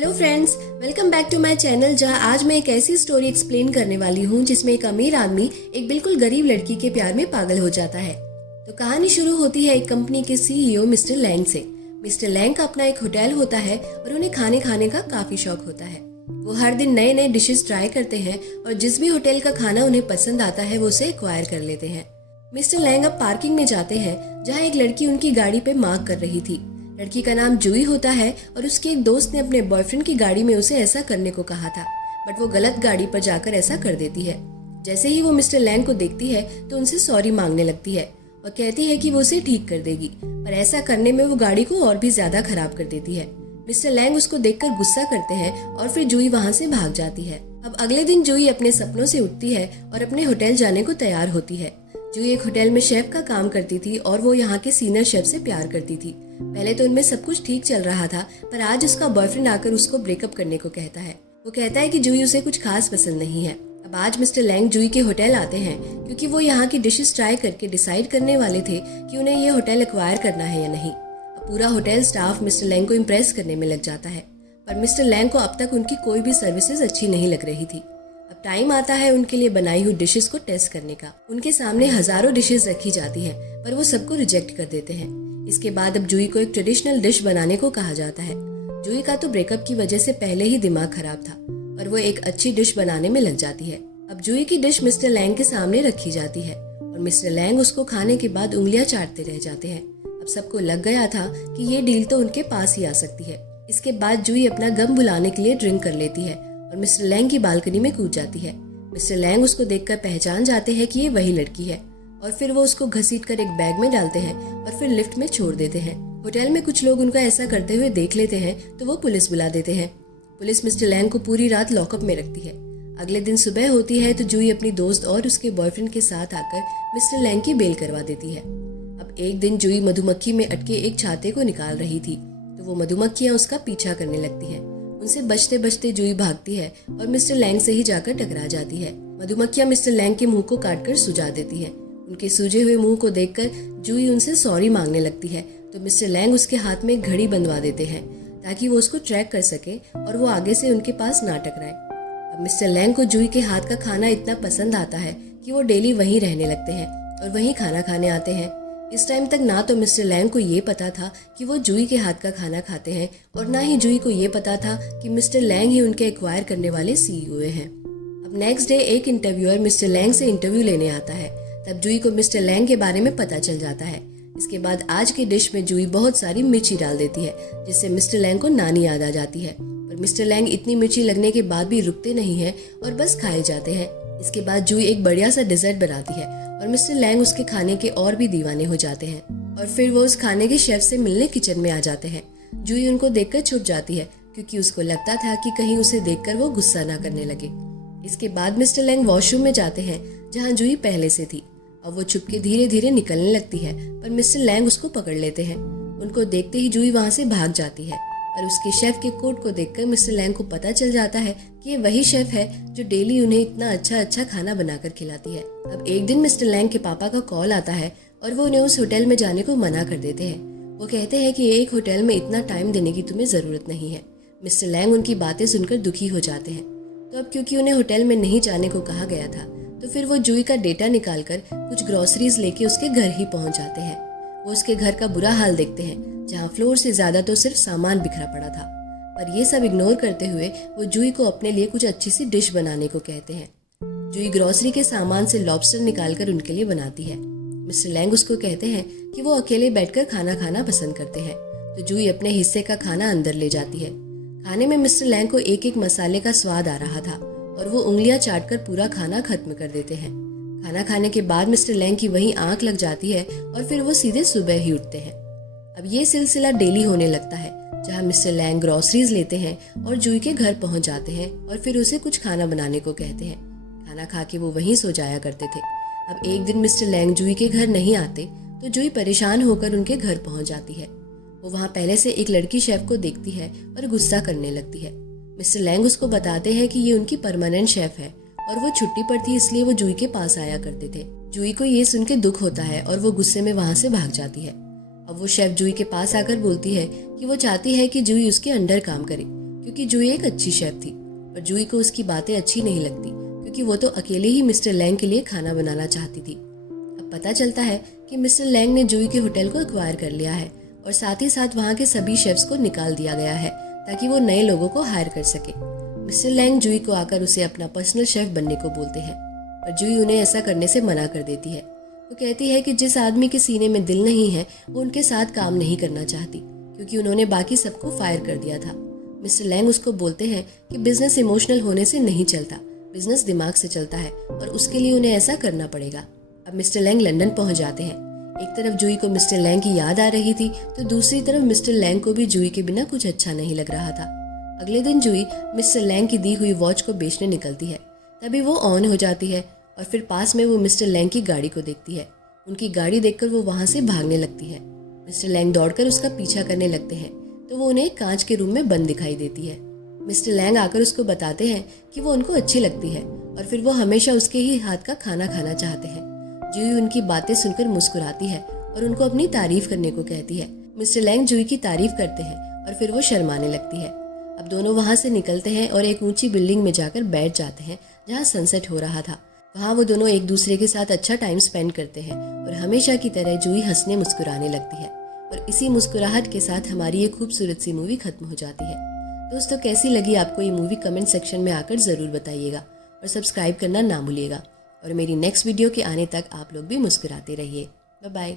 Hello friends, welcome back to my channel. जहां आज मैं एक ऐसी स्टोरी एक्सप्लेन करने वाली हूं जिसमें एक अमीर आदमी एक बिल्कुल गरीब लड़की के प्यार में पागल हो जाता है। तो कहानी शुरू होती है एक कंपनी के सीईओ मिस्टर लैंग से। मिस्टर लैंग का अपना एक होटल होता है और उन्हें खाने खाने का काफी शौक होता है। वो हर दिन नए नए डिशेस ट्राई करते हैं और जिस भी होटल का खाना उन्हें पसंद आता है वो उसे एक्वायर कर लेते हैं। मिस्टर लैंग अब पार्किंग में जाते हैं जहाँ एक लड़की उनकी गाड़ी पे मार्क कर रही थी। लड़की का नाम जूही होता है और उसके एक दोस्त ने अपने बॉयफ्रेंड की गाड़ी में उसे ऐसा करने को कहा था, बट वो गलत गाड़ी पर जाकर ऐसा कर देती है। जैसे ही वो मिस्टर लैंग को देखती है तो उनसे सॉरी मांगने लगती है और कहती है कि वो उसे ठीक कर देगी, पर ऐसा करने में वो गाड़ी को और भी ज्यादा खराब कर देती है। मिस्टर लैंग उसको देखकर गुस्सा करते हैं और फिर जूही वहाँ से भाग जाती है। अब अगले दिन जूही अपने सपनों से उठती है और अपने होटल जाने को तैयार होती है। जूही एक होटल में शेफ का काम करती थी और वो यहाँ के सीनियर शेफ से प्यार करती थी। पहले तो उनमें सब कुछ ठीक चल रहा था, पर आज उसका बॉयफ्रेंड आकर उसको ब्रेकअप करने को कहता है। वो कहता है कि जूही उसे कुछ खास पसंद नहीं है। अब आज मिस्टर लैंग जूही के होटल आते हैं क्योंकि वो यहाँ की डिशेस ट्राई करके डिसाइड करने वाले थे कि उन्हें ये होटल एक्वायर करना है या नहीं। अब पूरा होटल स्टाफ मिस्टर लैंग को इम्प्रेस करने में लग जाता है, पर मिस्टर लैंग को अब तक उनकी कोई भी सर्विसेज अच्छी नहीं लग रही थी। अब टाइम आता है उनके लिए बनाई हुई डिशेस को टेस्ट करने का। उनके सामने हजारों डिशेस रखी जाती हैं, पर वो सबको रिजेक्ट कर देते हैं। इसके बाद अब जूही को एक ट्रेडिशनल डिश बनाने को कहा जाता है। जूही का तो ब्रेकअप की वजह से पहले ही दिमाग खराब था, पर वो एक अच्छी डिश बनाने में लग जाती है। अब जूही की डिश मिस्टर लैंग के सामने रखी जाती है और मिस्टर लैंग उसको खाने के बाद उंगलियां चाटते रह जाते हैं। अब सबको लग गया था कि ये डील तो उनके पास ही आ सकती है। इसके बाद जूही अपना गम भुलाने के लिए ड्रिंक कर लेती है और मिस्टर लैंग की बालकनी में कूद जाती है। मिस्टर लैंग उसको देखकर पहचान जाते हैं कि ये वही लड़की है और फिर वो उसको घसीटकर एक बैग में डालते हैं और फिर लिफ्ट में छोड़ देते हैं। होटल में कुछ लोग उनका ऐसा करते हुए देख लेते हैं तो वो पुलिस बुला देते हैं। पुलिस मिस्टर लैंग को पूरी रात लॉकअप में रखती है। अगले दिन सुबह होती है तो जूही अपनी दोस्त और उसके बॉयफ्रेंड के साथ आकर मिस्टर लैंग की बेल करवा देती है। अब एक दिन जूही मधुमक्खी में अटके एक छाते को निकाल रही थी तो वो मधुमक्खियां उसका पीछा करने लगती हैं। उनसे बचते बचते जूही भागती है और मिस्टर लैंग से ही जाकर टकरा जाती है। मधुमक्खियां मिस्टर लैंग के मुंह को काटकर सुझा देती है। उनके सूजे हुए मुंह को देखकर जूही उनसे सॉरी मांगने लगती है तो मिस्टर लैंग उसके हाथ में एक घड़ी बंधवा देते हैं ताकि वो उसको ट्रैक कर सके और वो आगे से उनके पास ना टकराए। अब मिस्टर लैंग को जूही के हाथ का खाना इतना पसंद आता है कि वो डेली वहीं रहने लगते हैं और वहीं खाना खाने आते हैं। इस टाइम तक ना तो मिस्टर लैंग को ये पता था कि वो जूही के हाथ का खाना खाते हैं और ना ही जूही को ये पता था कि मिस्टर लैंग ही उनके एक्वायर करने वाले सीईओ हैं। अब नेक्स्ट डे एक इंटरव्यूअर मिस्टर लैंग से इंटरव्यू लेने आता है। तब जूही को मिस्टर लैंग के बारे में पता चल जाता है। इसके बाद आज की डिश में जूही बहुत सारी मिर्ची डाल देती है जिससे मिस्टर लैंग को नानी याद आ जाती है, पर मिस्टर लैंग इतनी मिर्ची लगने के बाद भी रुकते नहीं हैं और बस खाए जाते हैं। इसके बाद जूही एक बढ़िया सा डिजर्ट बनाती है और मिस्टर लैंग उसके खाने के और भी दीवाने हो जाते हैं और फिर वो उस खाने के शेफ से मिलने किचन में आ जाते हैं। जूही उनको देखकर छुप जाती है क्योंकि उसको लगता था कि कहीं उसे देखकर वो गुस्सा ना करने लगे। इसके बाद मिस्टर लैंग वॉशरूम में जाते हैं जहाँ जूही पहले से थी। अब वो छुपके धीरे धीरे निकलने लगती है, पर मिस्टर लैंग उसको पकड़ लेते हैं। उनको देखते ही जूही वहाँ से भाग जाती है और उसके शेफ के कोट को देखकर मिस्टर लैंग को पता चल जाता है कि ये वही शेफ है जो डेली उन्हें इतना अच्छा खाना बनाकर खिलाती है। अब एक दिन मिस्टर लैंग के पापा का कॉल आता है और वो उन्हें उस होटल में जाने को मना कर देते हैं। वो कहते हैं कि एक होटल में इतना टाइम देने की तुम्हें जरूरत नहीं है। मिस्टर लैंग उनकी बातें सुनकर दुखी हो जाते हैं। तो अब क्योंकि उन्हें होटल में नहीं जाने को कहा गया था तो फिर वो जूही का डेटा निकालकर कुछ ग्रोसरीज लेके उसके घर ही पहुंच जाते हैं। वो उसके घर का बुरा हाल देखते हैं जहाँ फ्लोर से ज्यादा तो सिर्फ सामान बिखरा पड़ा था, पर ये सब इग्नोर करते हुए वो जूही को अपने लिए कुछ अच्छी सी डिश बनाने को कहते हैं। जूही ग्रोसरी के सामान से लॉबस्टर निकालकर उनके लिए बनाती है। मिस्टर लैंग उसको कहते हैं कि वो अकेले बैठकर खाना खाना पसंद करते हैं, तो जूही अपने हिस्से का खाना अंदर ले जाती है। खाने में मिस्टर लैंग को एक एक मसाले का स्वाद आ रहा था और वो उंगलियां चाटकर पूरा खाना खत्म कर देते हैं। खाना खाने के बाद मिस्टर लैंग की वहीं आंख लग जाती है और फिर वो सीधे सुबह ही उठते हैं। अब ये सिलसिला डेली होने लगता है जहाँ मिस्टर लैंग ग्रोसरीज लेते हैं और जूही के घर पहुंच जाते हैं और फिर उसे कुछ खाना बनाने को कहते हैं। खाना खा के वो वहीं सो जाया करते थे। अब एक दिन मिस्टर लैंग जूही के घर नहीं आते तो जूही परेशान होकर उनके घर पहुंच जाती है। वो वहाँ पहले से एक लड़की शेफ को देखती है और गुस्सा करने लगती है। मिस्टर लैंग उसको बताते हैं कि ये उनकी परमानेंट शेफ है और वो छुट्टी पर थी इसलिए वो जूही के पास आया करते थे। जूही को ये सुन के दुख होता है और वो गुस्से में वहाँ से भाग जाती है। अब वो शेफ जूही के पास आकर बोलती है कि वो चाहती है कि जूही उसके अंडर काम करे क्योंकि जूही एक अच्छी शेफ थी, पर जूही को उसकी बातें अच्छी नहीं लगती क्योंकि वो तो अकेले ही मिस्टर लैंग के लिए खाना बनाना चाहती थी। अब पता चलता है कि मिस्टर लैंग ने जूही के होटल को एक्वायर कर लिया है और साथ ही साथ वहाँ के सभी शेफ्स को निकाल दिया गया है ताकि वो नए लोगों को हायर कर सके। मिस्टर लैंग जूही को आकर उसे अपना पर्सनल शेफ बनने को बोलते हैं, पर जूही उन्हें ऐसा करने से मना कर देती है। वो कहती है कि जिस आदमी के सीने में दिल नहीं है वो उनके साथ काम नहीं करना चाहती क्योंकि उन्होंने बाकी सबको फायर कर दिया था। मिस्टर लैंग उसको बोलते हैं कि बिजनेस इमोशनल होने से नहीं चलता, बिजनेस दिमाग से चलता है और उसके लिए उन्हें ऐसा करना पड़ेगा। अब मिस्टर लैंग लंदन पहुंच जाते हैं। एक तरफ जूही को मिस्टर लैंग की याद आ रही थी तो दूसरी तरफ मिस्टर लैंग को भी जूही के बिना कुछ अच्छा नहीं लग रहा था। अगले दिन जूही मिस्टर लैंग की दी हुई वॉच को बेचने निकलती है। तभी वो ऑन हो जाती है और फिर पास में वो मिस्टर लैंग की गाड़ी को देखती है। उनकी गाड़ी देखकर वो वहां से भागने लगती है। मिस्टर लैंग दौड़कर उसका पीछा करने लगते हैं तो वो उन्हें कांच के रूम में बंद दिखाई देती है। मिस्टर लैंग आकर उसको बताते हैं कि वो उनको अच्छी लगती है और फिर वो हमेशा उसके ही हाथ का खाना खाना चाहते हैं। जूही उनकी बातें सुनकर मुस्कुराती है और उनको अपनी तारीफ करने को कहती है। मिस्टर लैंग जूही की तारीफ करते हैं और फिर वो शर्माने लगती है। अब दोनों वहां से निकलते हैं और एक ऊंची बिल्डिंग में जाकर बैठ जाते हैं जहाँ सनसेट हो रहा था। वहाँ वो दोनों एक दूसरे के साथ अच्छा टाइम स्पेंड करते हैं और हमेशा की तरह जूही हंसने मुस्कुराने लगती है और इसी मुस्कुराहट के साथ हमारी ये खूबसूरत सी मूवी खत्म हो जाती है। दोस्तों, कैसी लगी आपको ये मूवी कमेंट सेक्शन में आकर ज़रूर बताइएगा और सब्सक्राइब करना ना भूलिएगा और मेरी नेक्स्ट वीडियो के आने तक आप लोग भी मुस्कुराते रहिए। Bye bye.